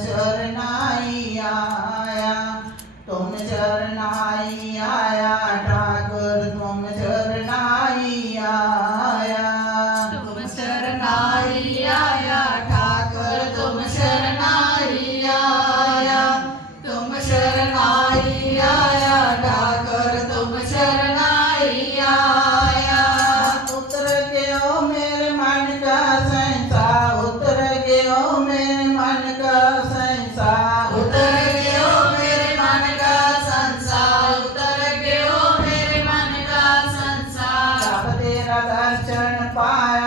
शरणाई आया तुम शरणाई आया Bye.